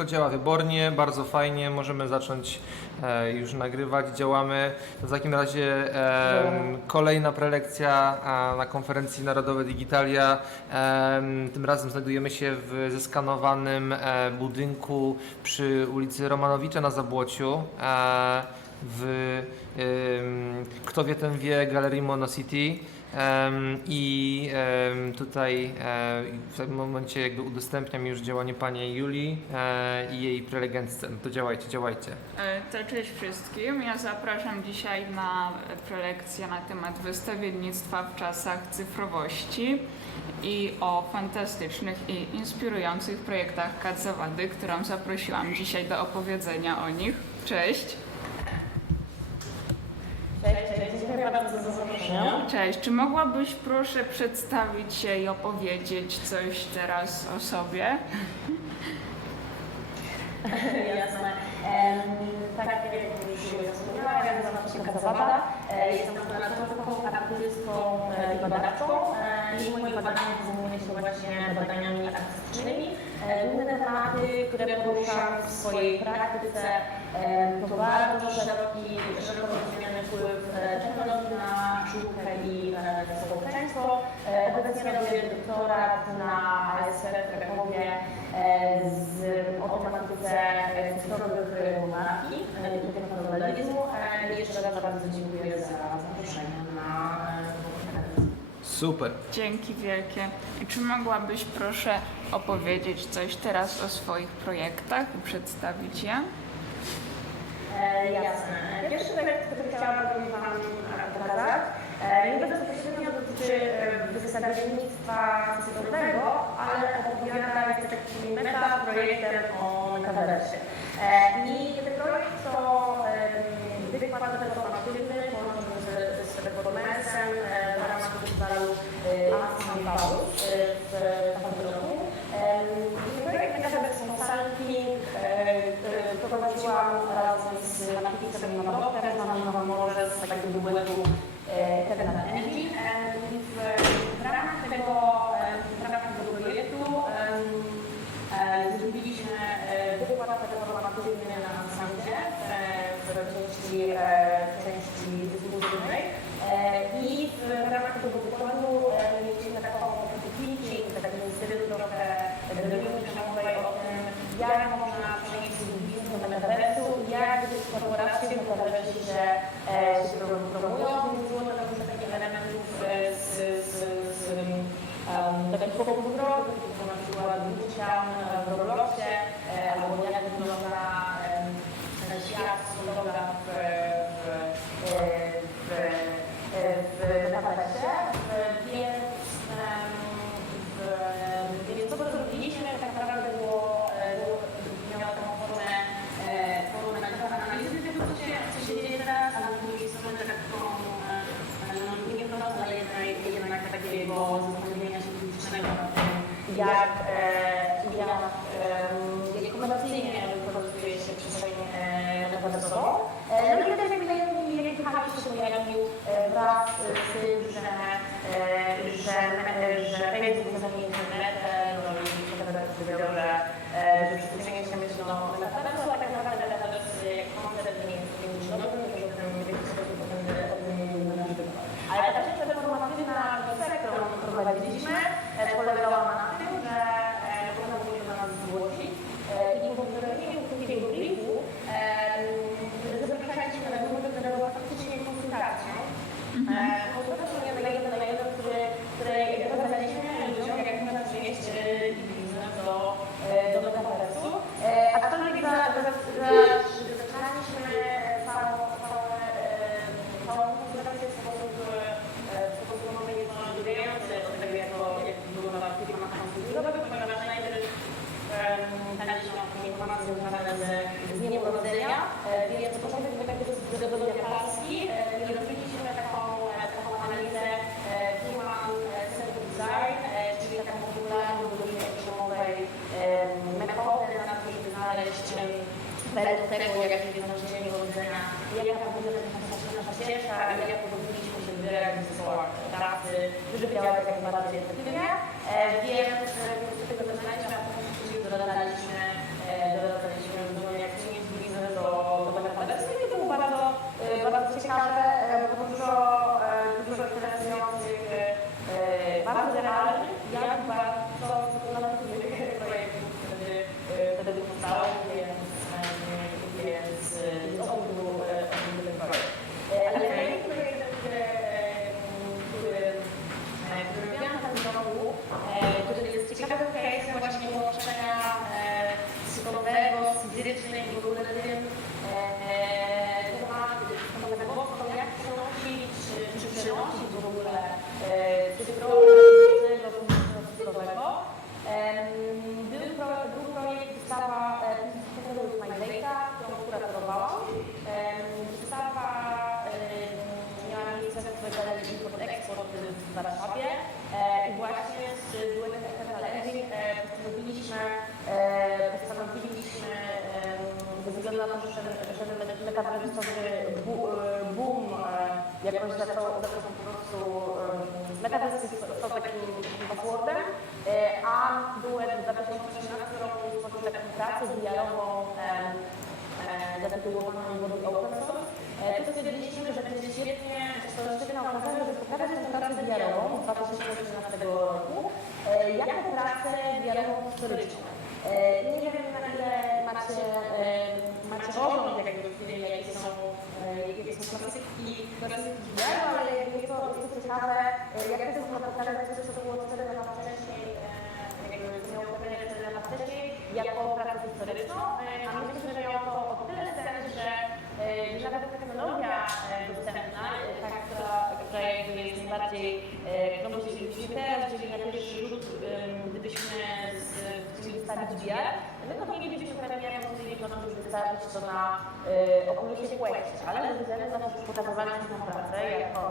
wszystko działa wybornie, bardzo fajnie, możemy zacząć e, już nagrywać, działamy. W takim razie em, kolejna prelekcja a, na konferencji Narodowej Digitalia. Em, tym razem znajdujemy się w zeskanowanym e, budynku przy ulicy Romanowicza na Zabłociu. E, w, em, kto wie, ten wie, Galerii Monocity. I tutaj e, w tym momencie jakby udostępniam już działanie pani Julii e, i jej prelegentce. No to działajcie, działajcie. E, To cześć wszystkim. Ja zapraszam dzisiaj na prelekcję na temat wystawiennictwa w czasach cyfrowości i o fantastycznych i inspirujących projektach Kat Zawady, którą zaprosiłam dzisiaj do opowiedzenia o nich. Cześć, cześć, dziękuję zaproszenie. Cześć. Czy mogłabyś proszę przedstawić się i opowiedzieć coś teraz o sobie? Jasne. Em, tak jak już wspomniałam, ja nazywam się Kasia Zawada. E, Jestem naturalną aktywistką e, i badawczą e, i moim badaniem zajmuję się właśnie badaniami artystycznymi. E, Główne tematy, które poruszam w swojej praktyce em, to bardzo szeroki, szeroko rozumiany wpływ e, technologii na sztukę i e, społeczeństwo. E, Obecnie robię doktorat na ASP w Krakowie e, z, o tematyce cyfrowych monarchii, e, i technologizmu. E, i Jeszcze raz bardzo dziękuję za zaproszenie na konferencję. Super. Dzięki wielkie. I czy mogłabyś proszę opowiedzieć coś teraz o swoich projektach i przedstawić je? E, jasne. Pierwszy projekt, który chciałabym Wam pokazać, e, nie bezpośrednio dotyczy e, wystawiennictwa cyfrowego, ale opowiada jest takim metaprojektem o metaversie. E, I ten projekt to wykład performatywny połączony z, performancem e, w ramach festiwalu Awesome Paulus w tamtym roku. Projekt Metaverse Consulting prowadziłam razem z Matykiem Nowotnem, znanym Wam może z takiego duetu e, Kevina Engine. E, I w, w ramach tego, e, w ramach tego projektu em, e, zrobiliśmy e, wykład performatywny na Ansamdzie e, w części, e, w części jak, tego, jakie jest nasze dzień urodzenia, jaka będzie nasza, nasza ścieżka jak powinniśmy się wybierać w zespołach pracy, żeby działać jak najbardziej efektywnie. E, Więc e, z tego zaczynaliśmy, a potem później dodaliśmy, e, dodaliśmy fizycznej i w ogóle tym e, tematy, tego, jak przenosić, czy przenosić w ogóle e, cyfrowo-fizycznego, cyfrowego. Em, Był, pro, był projekt wystawa Technology with My Data, którą kuratorowałam. Em, Wystawa em, miała miejsce w Galerii Import Export w Warszawie e, i właśnie z duetem Technology e, postanowiliśmy, e, postanowiliśmy em, to, że że metaversowy e, boom e, jakoś zaczął, zaczął po prostu um, metaverse jest- stał takim buzzwordem, e, a duet w 2013 roku stworzył taką pracę dialogową e, zatytułowaną Body Open Source. E, Tu stwierdziliśmy, że będzie świetnie, to świetna okazja, żeby pokazać tę pracę dialogową z 2018 roku e, jako pracę dialogową historyczną. E, Nie wiem na ile macie, macie ogląd, jakby w filmie, jakie są, e, jakie są klasyki, klasyki gier, ale jakby to, jest to ciekawe, e, jak to można pokazać coś, co było 4 lata wcześniej, e, jakby co miało premierę 4 lata wcześniej, jako pracę historyczną, a myślę, że miało to o tyle sens, że nawet technologia dostępna, ta, która, jakby jest najbardziej, którą byśmy teraz wzięli na pierwszy rzut, gdybyśmy chcieli wystawić VR, my to mielibyśmy premierę musieli po prostu wystawić to na e, Oculusie Quest, ale ze względu na to, że pokazywaliśmy tę pracę jako,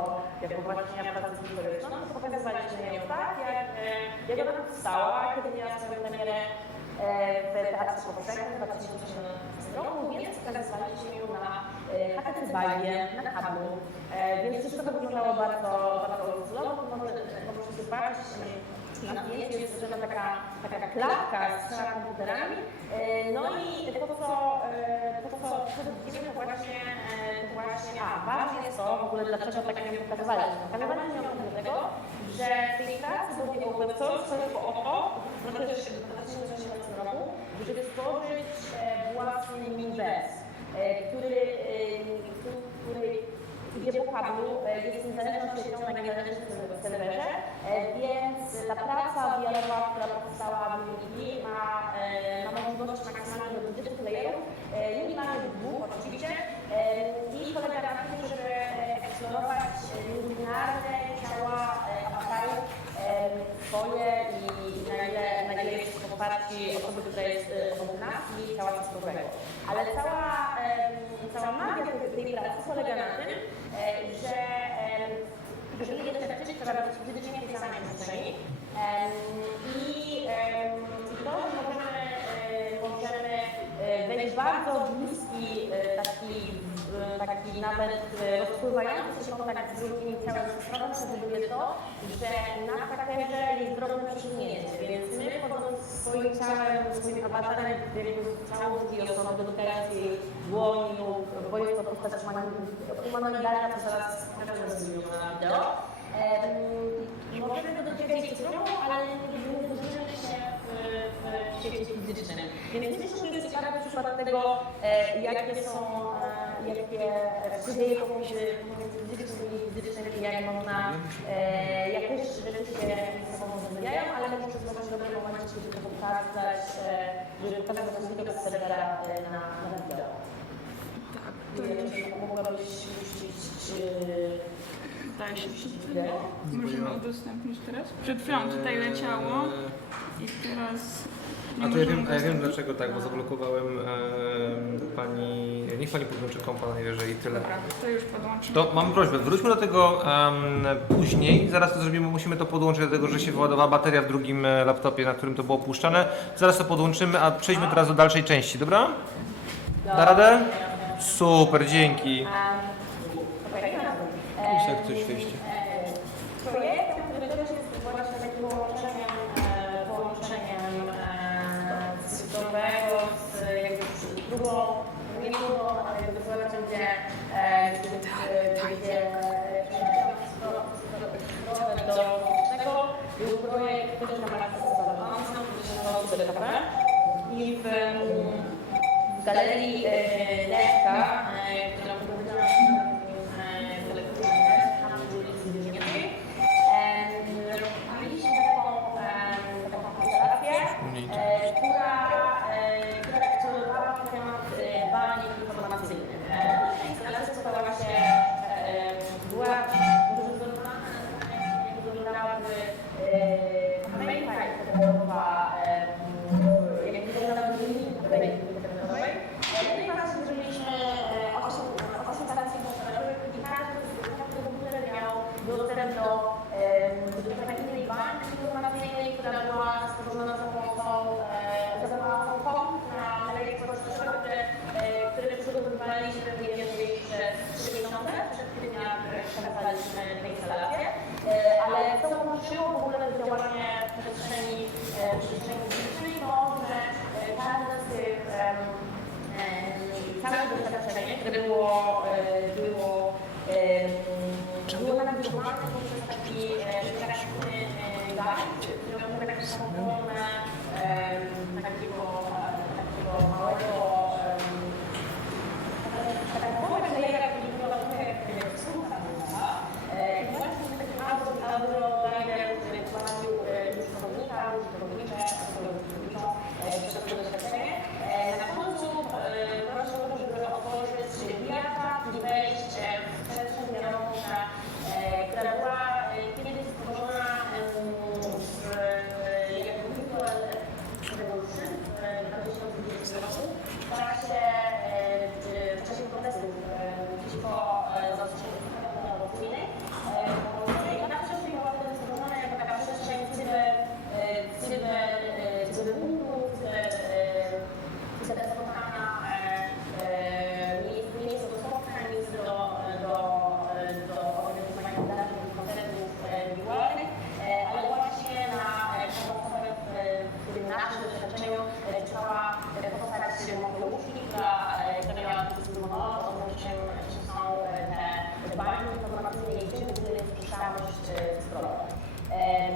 jako właśnie pracę historyczną, no to pokazywaliśmy ją tak, jak, jak ona powstała, kiedy miała swoją premierę w Teatrze Powszechnym w 2018 roku, więc pokazywaliśmy ją na e, HTC na kablu, e, więc wszystko to wyglądało bardzo, bardzo może, możecie zobaczyć na zdjęciu jest zrobiona taka, taka klatka z trzema komputerami, e, no i to co, e, to co, to co to właśnie, e, to właśnie, a ważne jest to w ogóle dlaczego tak ją pokazywaliśmy. Pokazywaliśmy ją dlatego, że w tej pracy Body Open Source chodziło o to, w 2018 roku, żeby stworzyć e, własny miniverse, e, który, e, który po kablu e, jest niezależną siecią na niezależnym serwerze, e, więc ta praca dialogowa, która powstała w Unity ma, e, ma możliwość maksymalnie do 20 playerów, minimalnie do dwóch oczywiście i polega na tym, żeby eksplorować nielinearne ciała awatarów swoje i na ile, na ile jest poparci osoby, która jest obok nas i ciała cyfrowego. Ale cała, tej, polega na tym, e, że em, żeby je doświadczyć, trzeba być fizycznie w tej samej przestrzeni. I to, że możemy, e, możemy e, wejść bardzo bliski, taki, taki nawet rozpływający się kontakt z drugimi ciałem powoduje to, że na takerze jest przesunięcie, więc my wchodząc swoim ciałem, swoim awatarem, drugiej osoby, dotykając jej dłoni lub, bo jest to postać humanoidalna, to zaraz pokażę zrobimy na wideo. Em, Możemy do ciebie ale nie zderzymy się w, w świecie fizycznym. Więc myślę, że to jest ciekawy przykład tego, e, jakie są, e, jakie się dzieje pomiędzy fizycznym i fizycznym i jak można, e, jak też rzeczy się ze sobą rozwijają, ale może to jest dobry moment, żeby to pokazać, żeby pokazać serwera e, na, na wideo. Tak, Nie wiem, czy mogłabyś puścić e, da się. grę? Możemy udostępnić teraz? Przed chwilą tutaj leciało i teraz A to ja wiem, a ja wiem dlaczego tak, bo zablokowałem e, pani. Niech pani podłączy kompa najwyżej i tyle. Dobra, to już podłączymy. To mam prośbę, wróćmy do tego em, później. Zaraz to zrobimy, musimy to podłączyć do tego, że się wyładowała bateria w drugim e, laptopie, na którym to było puszczane. Zaraz to podłączymy, a przejdźmy teraz do dalszej części, dobra? Da radę? Super, dzięki. Okej, Jak coś wyjście. Co łączyło w ogóle działanie przestrzeni, e, przestrzeni publicznej, to że e, każde z tych całe doświadczenie, które było, e, było, em, było nam wybudowane poprzez taki e, interakcyjny e, guide, który był taką formę em, takiego, e, takiego małego em, taka forma jak wygląda trochę jak współka. E, I właśnie taki audio, audio guide, który prowadził e, użytkownika, użytkownicze, użytkowniczą e, przez to doświadczenie. E, Na końcu e, prosił o to, żeby otworzyć biata i wejść e, w przestrzeń dialogiczną, e, która była e, kiedyś stworzona em, w e, jako Virtual Revolution e, w 2020 roku w czasie, e, w czasie protestów e, przeciwko e, zaostrzeniu aborcyjnej. I ta przestrzeń była wtedy stworzona jako taka przestrzeń cyber, e, cyber, e, cyberbundu, cyber, e, cyberspotkania, e, e, miejsce- miejsce do spotkań, miejsce do, do, do organizowania wydarzeń, koncertów e, wirtualnych, e, ale właśnie na e, podstawie w, w tym naszym doświadczeniu e, trzeba e, powstać Mokoluszki, która, e, która miała taki monolog o tym, czym, czym są e, te, te bańki informacyjne i czym jest jest tożsamość e, cyfrowa. Em,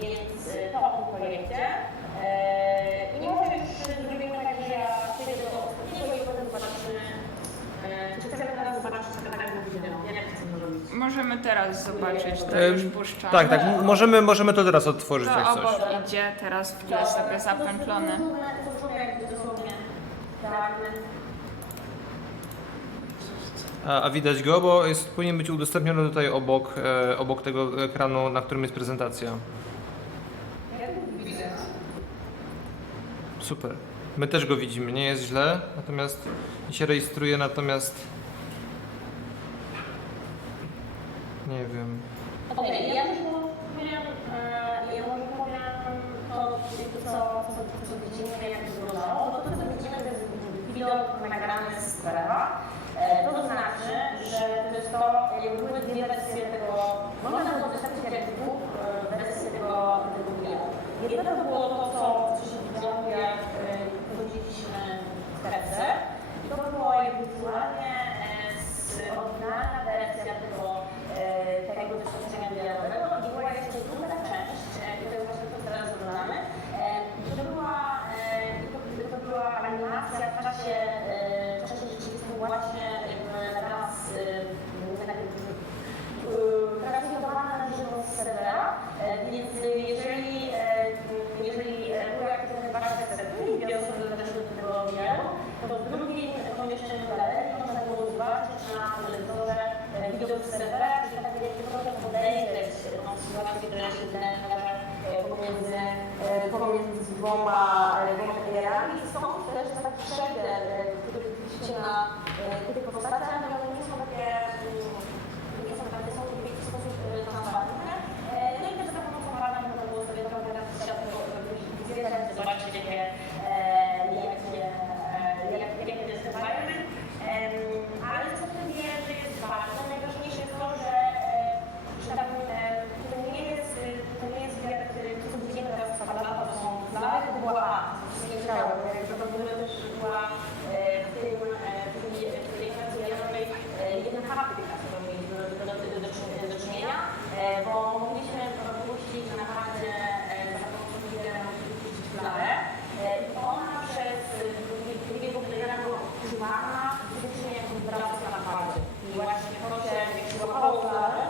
Więc e, to o tym projekcie. E, I może już zrobimy tak, że ja przejdę do ostatniego i potem zobaczymy, e, czy chcemy teraz zobaczyć tak jak wideo. Jak chcemy robić? Możemy teraz zobaczyć, to już puszczam. Tak, tak, m- możemy, możemy to teraz odtworzyć jak To coś. obok idzie, teraz sobie jakby dosłownie fragment A, a widać go, bo jest, powinien być udostępniony tutaj obok, e, obok tego ekranu, na którym jest prezentacja. Super. My też go widzimy, nie jest źle, natomiast mi się rejestruje, natomiast nie wiem. Okej, ja może powiem, e, ja może powiem to, co, co, co widzimy, jak to wyglądało, bo to, co widzimy, to jest wideo nagrane z drzewa. E, To znaczy, że to jest to, jakby były dwie wersje tego, można było dostarczyć jak dwóch e, wersji tego, tego wideo. Jedno to było to, co, co się widziało, jak e, wchodziliśmy w serce. I to było jakby wizualnie e, z oryginalna wersja tego, e, tego doświadczenia dialogowego i była jeszcze druga część, e, i to jest właśnie to, co teraz oglądamy. E, i to była, e, i to, to była animacja w czasie, e, w czasie rzeczywistym właśnie jakby raz e, tak, e, transmitowana na z serwera, e, więc jeżeli, e, jeżeli e, były jakieś wasze recepty i dwie osoby doszły do tego dialogu, to w drugim pomieszczeniu galerii można było zobaczyć na telewizorze e, widok serwera, czyli tak jakby trochę podejrzeć tą sytuację, która się wydarza e, pomiędzy, e, pomiędzy dwoma, e, dwoma karierami. E, który widzicie na e, tych postaciach, Rosa.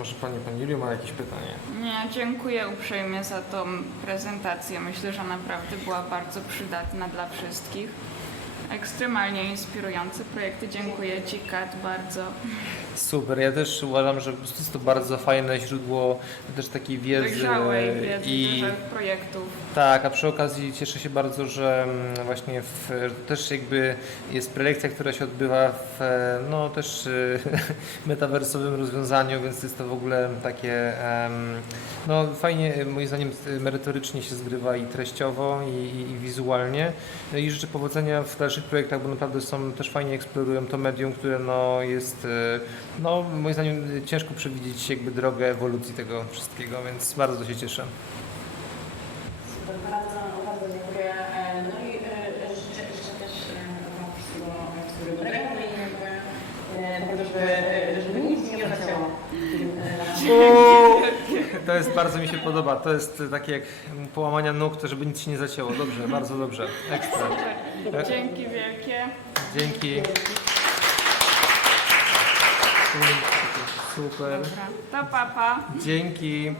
może pani, pani Julio ma jakieś pytanie? Nie, dziękuję uprzejmie za tą prezentację. Myślę, że naprawdę była bardzo przydatna dla wszystkich ekstremalnie inspirujące projekty. Dziękuję Ci, Kat, bardzo. Super, ja też uważam, że jest to bardzo fajne źródło też takiej wiedzy. Wiedzy, i projektów. Tak, a przy okazji cieszę się bardzo, że mm, właśnie w, też jakby jest prelekcja, która się odbywa w no też y, metaversowym rozwiązaniu, więc jest to w ogóle takie no fajnie moim zdaniem merytorycznie się zgrywa i treściowo i, i, i wizualnie no i życzę powodzenia w dalszych naszych projektach, bo naprawdę są, też fajnie eksplorują to medium, które no jest, e, no moim zdaniem ciężko przewidzieć jakby drogę ewolucji tego wszystkiego, więc bardzo się cieszę. Super, to jest, bardzo mi się podoba. To jest takie jak połamania nóg, to żeby nic się nie zacięło. Dobrze, bardzo dobrze. Ekstra. Dzięki wielkie. Dzięki. Super. Dobra, to papa. Dzięki.